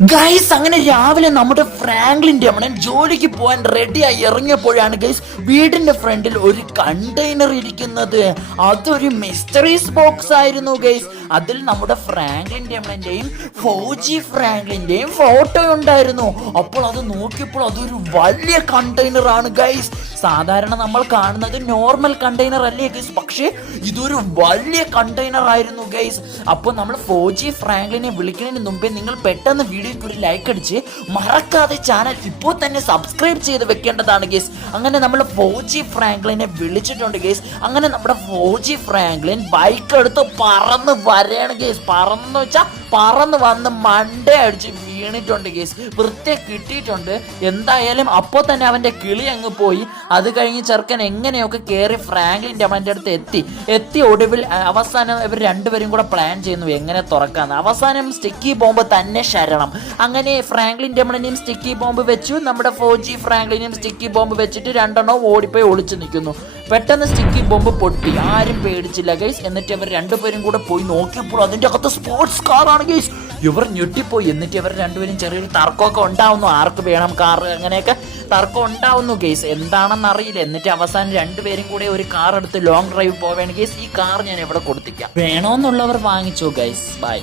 Guys അങ്ങനെ രാവിലെ നമ്മുടെ ഫ്രാങ്ക്ലിൻ രമണൻ ജോലിക്ക് പോകാൻ റെഡിയായി ഇറങ്ങിയപ്പോഴാണ് ഗൈസ് വീടിന്റെ ഫ്രണ്ടിൽ ഒരു കണ്ടെയ്നർ ഇരിക്കുന്നത്. അതൊരു മിസ്റ്ററീസ് ബോക്സ് ആയിരുന്നു ഗൈസ് അതിൽ നമ്മുടെ ഫ്രാങ്ക്ലിൻ രമണന്റെയും ഫോജി ഫ്രാങ്ക്ലിന്റെയും ഫോട്ടോ ഉണ്ടായിരുന്നു. അപ്പോൾ അത് നോക്കിയപ്പോൾ അതൊരു വലിയ കണ്ടെയ്നർ ആണ് ഗൈസ് സാധാരണ നമ്മൾ കാണുന്നത് നോർമൽ കണ്ടെയ്നർ അല്ലേ ഗൈസ് പക്ഷേ ഇതൊരു വലിയ കണ്ടെയ്നർ ആയിരുന്നു ഗൈസ് അപ്പോൾ നമ്മൾ ഫോജി ഫ്രാങ്ക്ലിനെ വിളിക്കുന്നതിന് മുമ്പേ നിങ്ങൾ പെട്ടെന്ന് വീഡിയോയ്ക്ക് ഒരു ലൈക്ക് അടിച്ച് മറക്കാതെ ചാനൽ ഇപ്പോൾ തന്നെ സബ്സ്ക്രൈബ് ചെയ്ത് വെക്കേണ്ടതാണ് ഗൈസ് അങ്ങനെ നമ്മൾ ഫോജി ഫ്രാങ്ക്ലിനെ വിളിച്ചിട്ടുണ്ട് ഗൈസ് അങ്ങനെ നമ്മുടെ ഫോജി ഫ്രാങ്ക്ലിൻ ബൈക്ക് എടുത്ത് പറന്ന് വരെയാണ് കേസ് പറന്ന് വെച്ചാൽ പറന്ന് വന്ന് മണ്ടേ അടിച്ച് വീണിട്ടുണ്ട് ഗേസ്. വൃത്തി കിട്ടിയിട്ടുണ്ട്. എന്തായാലും അപ്പോൾ തന്നെ അവന്റെ കിളി അങ്ങ് പോയി. അത് കഴിഞ്ഞ് ചെറുക്കൻ എങ്ങനെയൊക്കെ കയറി ഫ്രാങ്ക്ലിന്റെ അവന്റെ അടുത്ത് എത്തി. എത്തി ഒടുവിൽ അവസാനം ഇവർ രണ്ടുപേരും കൂടെ പ്ലാൻ ചെയ്യുന്നു എങ്ങനെ തുറക്കാന്ന്. അവസാനം സ്റ്റിക്കി ബോംബ് തന്നെ ശരണം. അങ്ങനെ ഫ്രാങ്ക്ലിൻ ഡെമണിനെയും സ്റ്റിക്കി ബോംബ് വെച്ചു. നമ്മുടെ ഫോജി ഫ്രാങ്ക്ലിനെയും സ്റ്റിക്കി ബോംബ് വെച്ചിട്ട് രണ്ടെണ്ണം ഓടിപ്പോയി ഒളിച്ചു നിൽക്കുന്നു. പെട്ടെന്ന് സ്റ്റിക്കി ബോംബ് പൊട്ടി. ആരും പേടിച്ചില്ല ഗൈസ്. എന്നിട്ട് ഇവർ രണ്ടുപേരും കൂടെ പോയി നോക്കിയപ്പോൾ അതിന്റെ അകത്ത് സ്പോർട്സ് കാറാണ് ഗൈസ്. ഇവർ ഞെട്ടിപ്പോയി. എന്നിട്ട് ഇവർ രണ്ടുപേരും ചെറിയൊരു തർക്കമൊക്കെ ഉണ്ടാവുന്നു. ആർക്ക് വേണം കാർ അങ്ങനെയൊക്കെ തർക്കം ഉണ്ടാവുന്നു കേസ് എന്താണെന്ന് അറിയില്ല. എന്നിട്ട് അവസാനം രണ്ടുപേരും കൂടെ ഒരു കാർ എടുത്ത് ലോങ് ഡ്രൈവ് പോവുകയാണ് കേസ് ഈ കാർ ഞാൻ എവിടെ കൊടുത്തിക്കാം? വേണോന്നുള്ളവർ വാങ്ങിച്ചു ഗൈസ് ബൈ